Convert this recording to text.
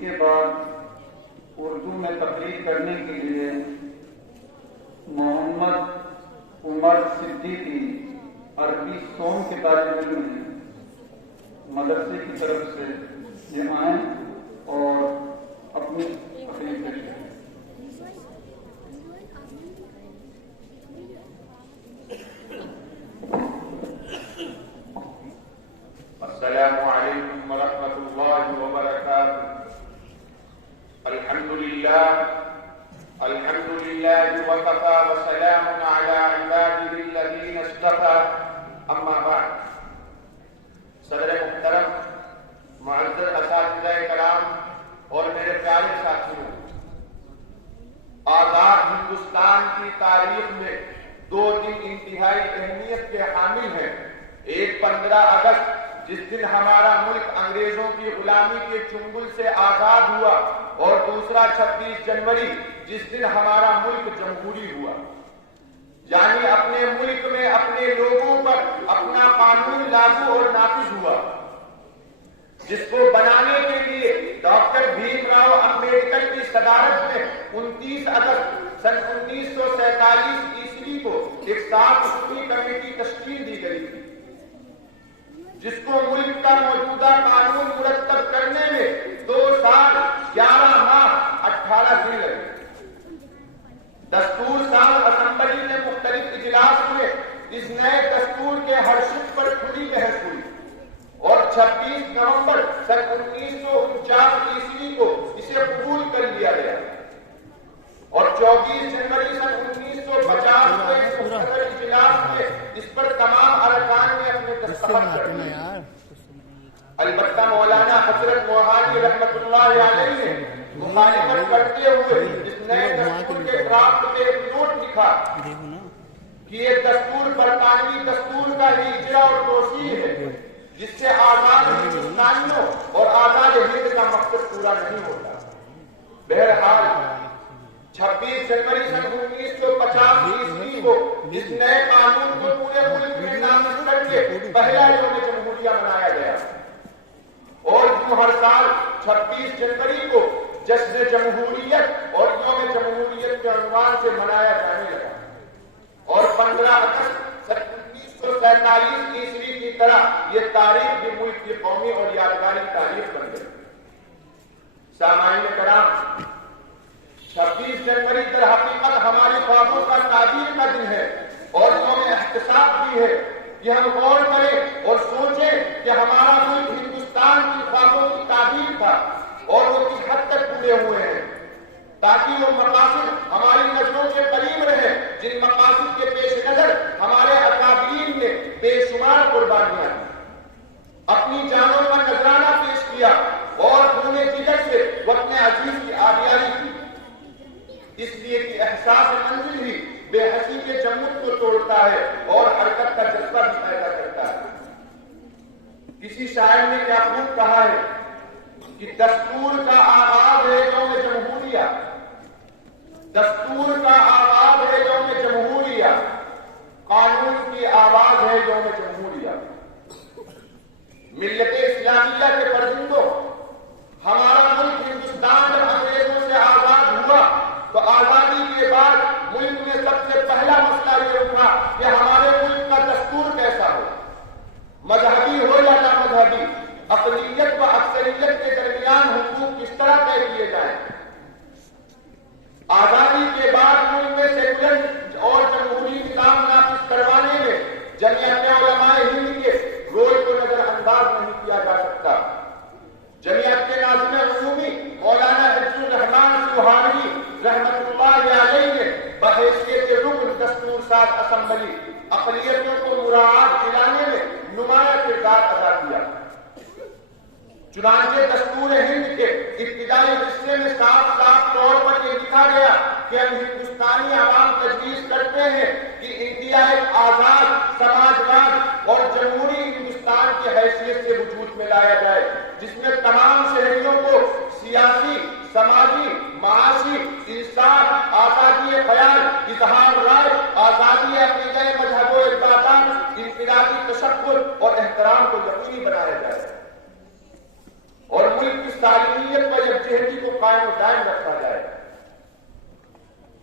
کے بعد اردو میں تقریر کرنے کے لیے محمد عمر صدیقی عربی سوم کے طالب علم ہیں، مدرسے کی طرف سے یہ آئیں اور اپنی تقریر پیش کریں۔ السلام علیکم ورحمۃ اللہ وبرکاتہ۔ الحمد للہ وکفى وسلام علی عباده الذین اصطفى، اما بعد۔ صدر محترم، معزز اساتذہ کرام اور میرے پیارے ساتھیوں، آزاد ہندوستان کی تاریخ میں دو دن انتہائی اہمیت کے حامل ہیں۔ ایک 15 اگست جس دن ہمارا ملک انگریزوں کی غلامی کے چنگل سے آزاد ہوا، اور دوسرا 26 جنوری جس دن ہمارا ملک جمہوری ہوا، یعنی اپنے ملک میں اپنے لوگوں پر اپنا قانون لاگو اور نافذ ہوا، جس کو بنانے کے لیے ڈاکٹر بھیم راؤ امبیڈکر کی صدارت میں 29 اگست سن 1947 عیسوی کو ایک صاف ستھری کمیٹی تشکیل دی گئی تھی، جس کو ملک کا موجودہ قانون مرتب کرنے میں 2 سال 11 ماہ 18 دن لگے۔ دستور ساز اسمبلی میں مختلف اجلاس میں اس نئے دستور کے ہر شق پر کھلی بحث ہوئی، اور 26 نومبر سن 1949 عیسوی کو اسے قبول کر لیا گیا، اور 24 جنوری سن 1950 کو اس مختصر اجلاس میں اس پر تمام ارکان نے اپنے دستخط کر دیے۔ البتہ مولانا حضرت موہانی رحمت اللہ علیہ نے مخالفت کرتے ہوئے اس نئے دستور کے ڈرافٹ میں ایک نوٹ لکھا کہ یہ دستور برطانوی دستور کا ہی اجرا اور توسیع ہے، جس سے آزاد ہندوستانیوں اور آزاد ہند کا مقصد پورا نہیں ہوتا۔ بہرحال 26 جنوری سن 1950 عیسوی کو اس نئے قانون کو پورے ملک میں نافذ کر کے پہلا یوم جمہوریہ منایا گیا، اور جو ہر سال 26 جنوری کو جشن جمہوریت اور یوم جمہوریت کے عنوان سے منایا جانے لگا، اور 15 اگست سن 1947 عیسوی کی طرح یہ تاریخ بھی ملک کی قومی اور یادگاری تاریخ بن گئی۔ سامعین کرام، 26 جنوری در حقیقت ہماری خوابوں کا تعبیر کا دن ہے، اور یوم احتساب بھی ہے کہ ہم غور کریں اور سوچیں کہ ہمارا ملک ہندوستان کی خوابوں کی تعبیر تھا، اور وہ کس حد تک پورے ہوئے ہیں، تاکہ وہ مقاصد ہماری نظروں کے قریب رہیں جن مقاصد کے پیش نظر ہمارے اکابرین نے بے شمار قربانیاں دی، اپنی جانوں کا نذرانہ پیش کیا، اور خون جگر سے وہ اپنے عزیز کی آبیاری کی، اس لیے کہ احساس منزل ہی بے حسی کے جمود کو توڑتا ہے اور حرکت کا جذبہ بھی پیدا کرتا ہے۔ کسی شاعر نے کیا خوب کہا ہے کہ دستور کا آغاز ہے یوم جمہوریہ، دستور کا آغاز ہے یوم جمہوریہ، قانون کی آواز ہے یوم جمہوریہ۔ ملت اسلامیہ کے فرزندوں، ہمارا ملک ہندوستان جب انگریزوں سے آزاد ہوا تو آزادی کے بعد ملک میں سب سے پہلا مسئلہ یہ اٹھا کہ ہمارے ملک کا دستور کیسا ہو، مذہبی ہو یا نا مذہبی، اقلیت و اکثریت کے درمیان حقوق کس طرح طے کیے جائیں۔ آزادی کے بعد ملک میں سیکولر اور جمہوری نظام نافذ کروانے میں جمعیت علماء ہند کے رول کو نظر انداز نہیں کیا جا سکتا۔ جمعیت کے ناظم عمومی مولانا حفظ الرحمان سبحانی رحمت اللہ علیہ نے بحیثیت رکن دستور ساز اسمبلی اقلیتوں کو مراعات دلانے میں نمایاں کردار ادا کیا۔ چنانچہ دستور ہند کے ابتدائی حصے میں صاف صاف طور پر یہ لکھا گیا کہ ہم ہندوستانی عوام تجویز کرتے ہیں کہ انڈیا ایک آزاد سماجواد اور جمہوری ہندوستان کی حیثیت سے وجود میں لایا جائے، جس میں تمام شہریوں کو سیاسی، سماجی، معاشی، انصاف، آزادی خیال، اظہار رائے، آزادی عقیدہ مذہب و عبادات، انفرادی تشکر اور احترام کو یقینی بنایا جائے، اور ملک کی سالمیت و یکجہتی